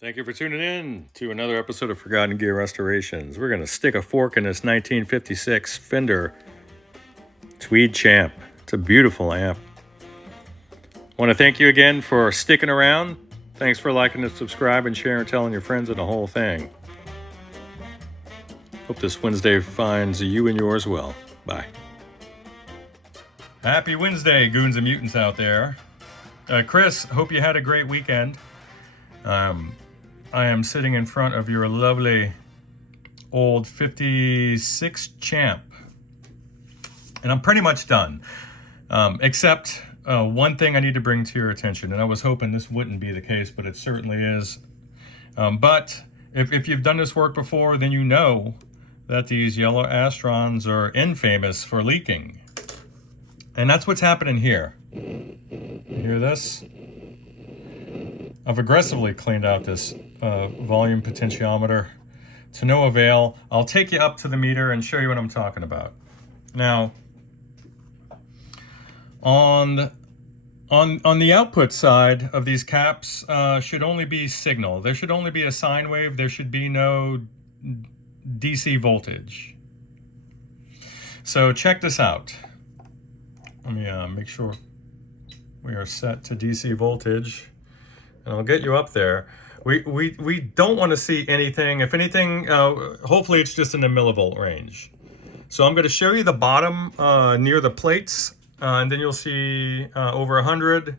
Thank you for tuning in to another episode of Forgotten Gear Restorations. We're going to stick a fork in this 1956 Fender Champ. It's a beautiful amp. I want to thank you again for sticking around. Thanks for liking and subscribe and sharing, telling your friends and the whole thing. Hope this Wednesday finds you and yours well. Bye. Happy Wednesday, goons and mutants out there. Chris, hope you had a great weekend. I am sitting in front of your lovely old 56 Champ. And I'm pretty much done. Except one thing I need to bring to your attention. And I was hoping this wouldn't be the case, but it certainly is. But if you've done this work before, then you know that these yellow astrons are infamous for leaking. And that's what's happening here. You hear this? I've aggressively cleaned out this volume potentiometer to no avail. I'll take you up to the meter and show you what I'm talking about. Now, on the output side of these caps should only be signal. There should only be a sine wave. There should be no DC voltage. So check this out. Let me make sure we are set to DC voltage. And I'll get you up there. We don't want to see anything. If anything, hopefully it's just in the millivolt range. So I'm going to show you the bottom near the plates, and then you'll see over 100,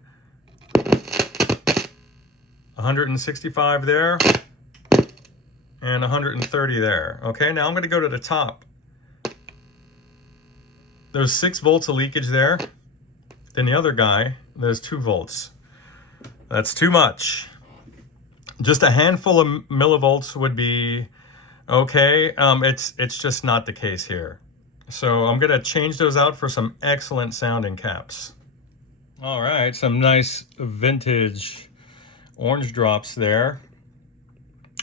165 there, and 130 there. Okay, now I'm going to go to the top. There's 6 volts of leakage there. Then the other guy, there's 2 volts. That's too much. Just a handful of millivolts would be okay. It's just not the case here. So I'm gonna change those out for some excellent sounding caps. All right, some nice vintage orange drops there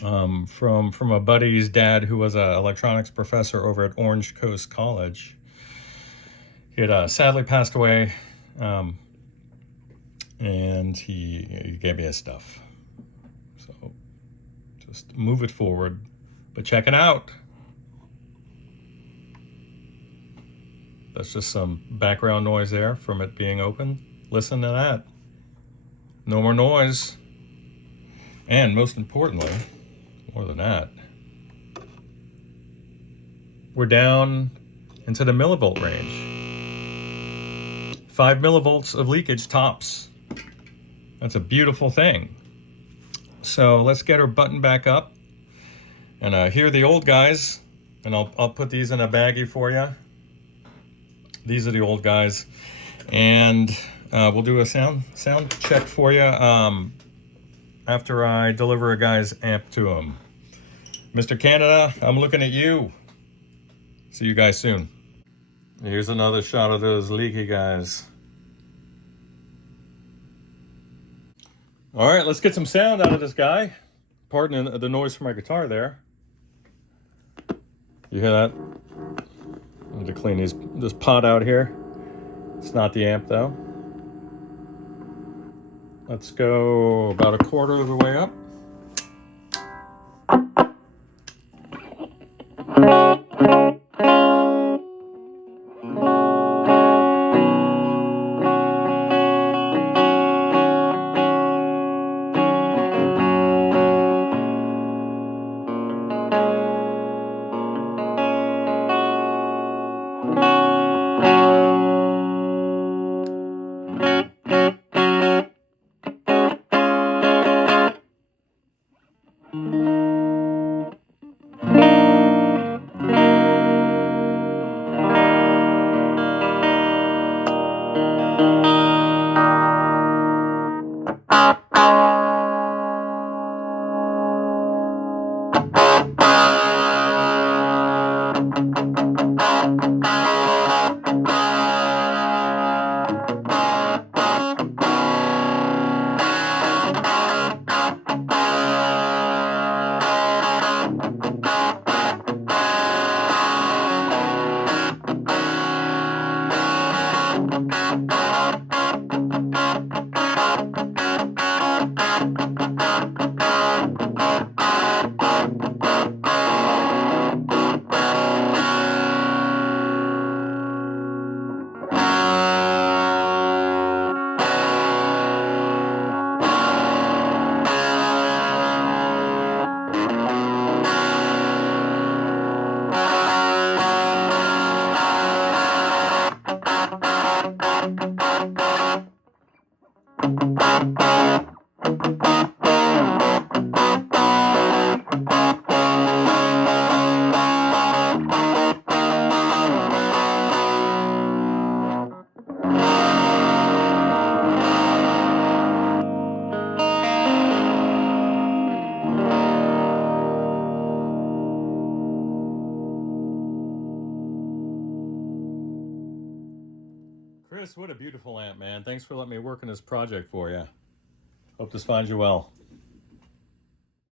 from a buddy's dad who was an electronics professor over at Orange Coast College. He had sadly passed away. And he gave me his stuff. So just move it forward, but check it out. That's just some background noise there from it being open. Listen to that. No more noise. And most importantly, more than that, we're down into the millivolt range. 5 millivolts of leakage tops. That's a beautiful thing. So let's get our button back up. And here are the old guys. And I'll put these in a baggie for you. These are the old guys. And we'll do a sound check for you after I deliver a guy's amp to him. Mr. Canada, I'm looking at you. See you guys soon. Here's another shot of those leaky guys. All right, let's get some sound out of this guy. Pardon the noise from my guitar there. You hear that? I need to clean this pot out here. It's not the amp though. Let's go about a quarter of the way up. Chris, what a beautiful amp, man. Thanks for letting me work on this project for you. Hope this finds you well.